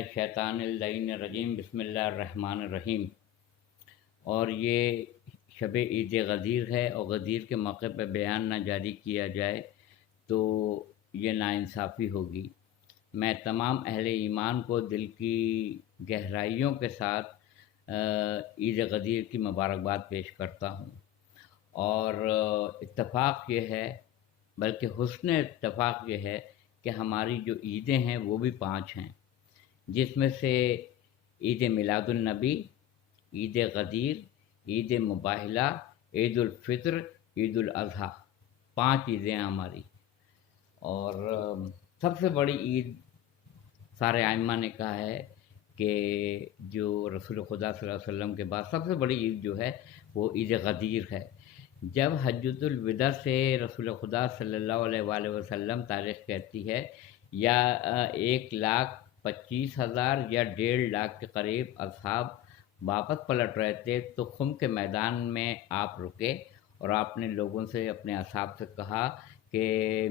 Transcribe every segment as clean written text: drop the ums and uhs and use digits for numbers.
الشیطان اللعین الرجیم بسم اللہ الرحمن الرحیم۔ اور یہ شب عید غدیر ہے، اور غدیر کے موقع پہ بیان نہ جاری کیا جائے تو یہ ناانصافی ہوگی۔ میں تمام اہل ایمان کو دل کی گہرائیوں کے ساتھ عید غدیر کی مبارکباد پیش کرتا ہوں، اور اتفاق یہ ہے، بلکہ حسن اتفاق یہ ہے کہ ہماری جو عیدیں ہیں وہ بھی 5 ہیں، جس میں سے عید میلاد النبی، عید غدیر، عید مباہلہ، عید الفطر، عید الاضحیٰ، 5 عیدیں ہیں ہماری۔ اور سب سے بڑی عید سارے ائمہ نے کہا ہے کہ جو رسول خدا صلی اللہ علیہ وسلم کے بعد سب سے بڑی عید جو ہے وہ عید غدیر ہے۔ جب حجۃ الوداع سے رسول خدا صلی اللہ علیہ وآلہ وسلم، تاریخ کہتی ہے، یا 1,25,000 یا 1.5 لاکھ کے قریب اصحاب واپس پلٹ رہے تھے، تو خم کے میدان میں آپ رکے اور آپ نے لوگوں سے، اپنے اصحاب سے کہا کہ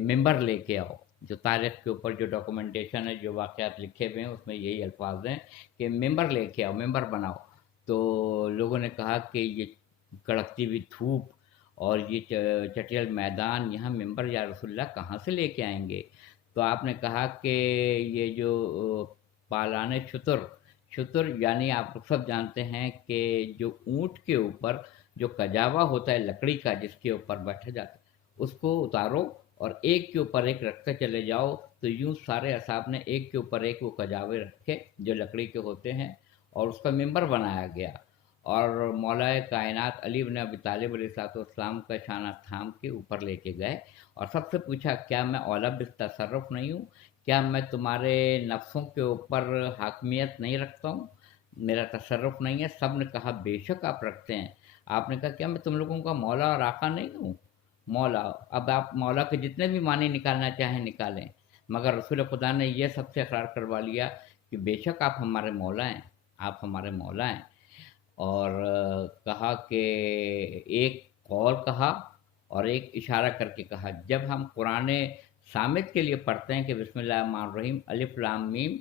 ممبر لے کے آؤ۔ جو تاریخ کے اوپر جو ڈاکومنٹیشن ہے، جو واقعات لکھے ہوئے ہیں، اس میں یہی الفاظ ہیں کہ ممبر لے کے آؤ، ممبر بناؤ۔ تو لوگوں نے کہا کہ یہ کڑکتی ہوئی دھوپ اور یہ چٹیل میدان، یہاں ممبر یا رسول اللہ کہاں سے لے کے آئیں گے؟ تو آپ نے کہا کہ یہ جو پالان شتر یعنی آپ لوگ سب جانتے ہیں کہ جو اونٹ کے اوپر جو کجاوا ہوتا ہے لکڑی کا، جس کے اوپر بیٹھا جاتا ہے، اس کو اتارو اور ایک کے اوپر ایک رکھتے چلے جاؤ۔ تو یوں سارے اصحاب نے ایک کے اوپر ایک وہ کجاوے رکھے جو لکڑی کے ہوتے ہیں، اور اس کا ممبر بنایا گیا، اور مولا کائنات علی بن ابی طالب علیہ السلام کا شانہ تھام کے اوپر لے کے گئے، اور سب سے پوچھا، کیا میں اولا بالتصرف نہیں ہوں؟ کیا میں تمہارے نفسوں کے اوپر حاکمیت نہیں رکھتا ہوں؟ میرا تصرف نہیں ہے؟ سب نے کہا بے شک آپ رکھتے ہیں۔ آپ نے کہا کیا میں تم لوگوں کا مولا اور آقا نہیں ہوں؟ مولا، اب آپ مولا کے جتنے بھی معنی نکالنا چاہیں نکالیں، مگر رسول خدا نے یہ سب سے اقرار کروا لیا کہ بے شک آپ ہمارے مولا ہیں، آپ ہمارے مولا ہیں۔ اور کہا کہ ایک قول کہا اور ایک اشارہ کر کے کہا۔ جب ہم قرآن صامت کے لیے پڑھتے ہیں کہ بسم اللہ الرحمن الرحیم الف لام میم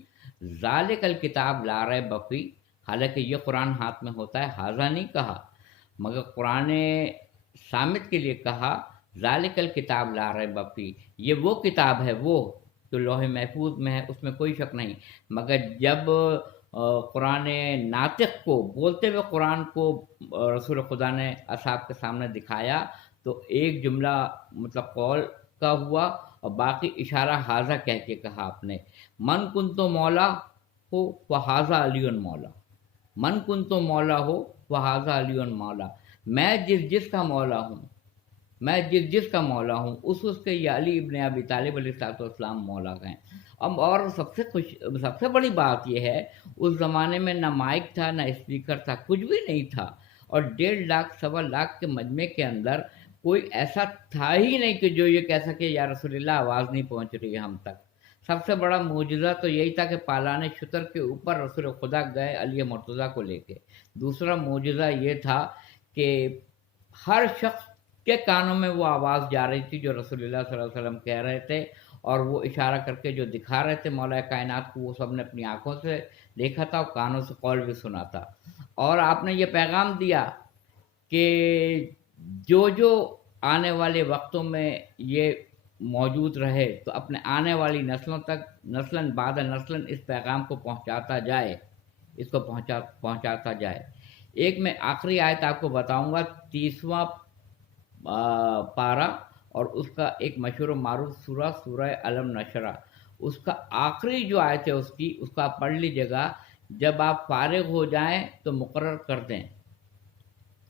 ذالک الکتاب لا ریب فیہ، حالانکہ یہ قرآن ہاتھ میں ہوتا ہے، حاضہ نہیں کہا، مگر قرآن صامت کے لیے کہا ذالک الکتاب لا ریب فیہ، یہ وہ کتاب ہے، وہ جو لوح محفوظ میں ہے، اس میں کوئی شک نہیں۔ مگر جب قرآن ناطق کو، بولتے ہوئے قرآن کو رسول خدا نے اصحاب کے سامنے دکھایا، تو ایک جملہ مطلب قول کا ہوا، اور باقی اشارہ حاضہ کہہ کے کہا آپ نے، من کن تو مولا ہو وحاذہ علی مولا، من کن تو مولا ہو وحاذہ علی مولا، میں جس کا مولا ہوں، میں جس کا مولا ہوں، اس کے یہ علی ابن ابی طالب علیہ السلام مولا ہیں۔ اب اور سب سے بڑی بات یہ ہے، اس زمانے میں نہ مائک تھا، نہ اسپیکر تھا، کچھ بھی نہیں تھا، اور 1.5 لاکھ 1.25 لاکھ کے مجمع کے اندر کوئی ایسا تھا ہی نہیں کہ جو یہ کہہ سکے یا رسول اللہ آواز نہیں پہنچ رہی ہے ہم تک۔ سب سے بڑا معجزہ تو یہی تھا کہ پالان شتر کے اوپر رسول خدا گئے علی مرتضیٰ کو لے کے۔ دوسرا معجزہ یہ تھا کہ ہر شخص کے کانوں میں وہ آواز جا رہی تھی جو رسول اللہ صلی اللہ علیہ وسلم کہہ رہے تھے، اور وہ اشارہ کر کے جو دکھا رہے تھے مولا کائنات کو، وہ سب نے اپنی آنکھوں سے دیکھا تھا اور کانوں سے قول بھی سنا تھا۔ اور آپ نے یہ پیغام دیا کہ جو آنے والے وقتوں میں یہ موجود رہے، تو اپنے آنے والی نسلوں تک، نسلاً بعد نسلاً، اس پیغام کو پہنچاتا جائے، اس کو پہنچاتا جائے۔ ایک میں آخری آیت آپ کو بتاؤں گا، 30واں پارہ، اور اس کا ایک مشہور و معروف سورہ علم نشرہ، اس کا آخری جو آیت ہے اس کا آپ پڑھ لیجیے گا۔ جب آپ فارغ ہو جائیں تو مقرر کر دیں۔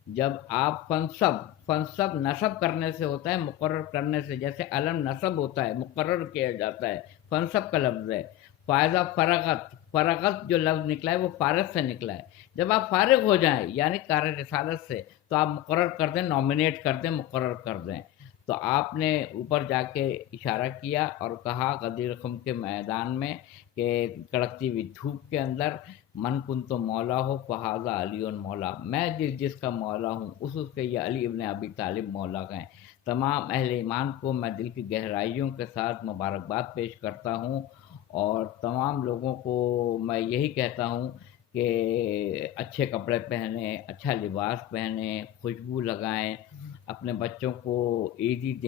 جب آپ فنصب نصب کرنے سے ہوتا ہے، مقرر کرنے سے، جیسے علم نصب ہوتا ہے، مقرر کیا جاتا ہے، فنصب کا لفظ ہے۔ فائدہ فرغت جو لفظ نکلا ہے وہ فارغ سے نکلا ہے۔ جب آپ فارغ ہو جائیں یعنی کار رسالت سے، تو آپ مقرر کر دیں، نامنیٹ کر دیں، مقرر کر دیں۔ تو آپ نے اوپر جا کے اشارہ کیا اور کہا غدیر خم کے میدان میں کہ کڑکتی ہوئی دھوپ کے اندر، من کن تو مولا ہو فحاذہ علی مولا، میں جس کا مولا ہوں، اس کے یہ علی ابن ابی طالب مولا ہیں۔ تمام اہل ایمان کو میں دل کی گہرائیوں کے ساتھ مبارکباد پیش کرتا ہوں، اور تمام لوگوں کو میں یہی کہتا ہوں کہ اچھے کپڑے پہنیں، اچھا لباس پہنیں، خوشبو لگائیں، اپنے بچوں کو عیدی دیں.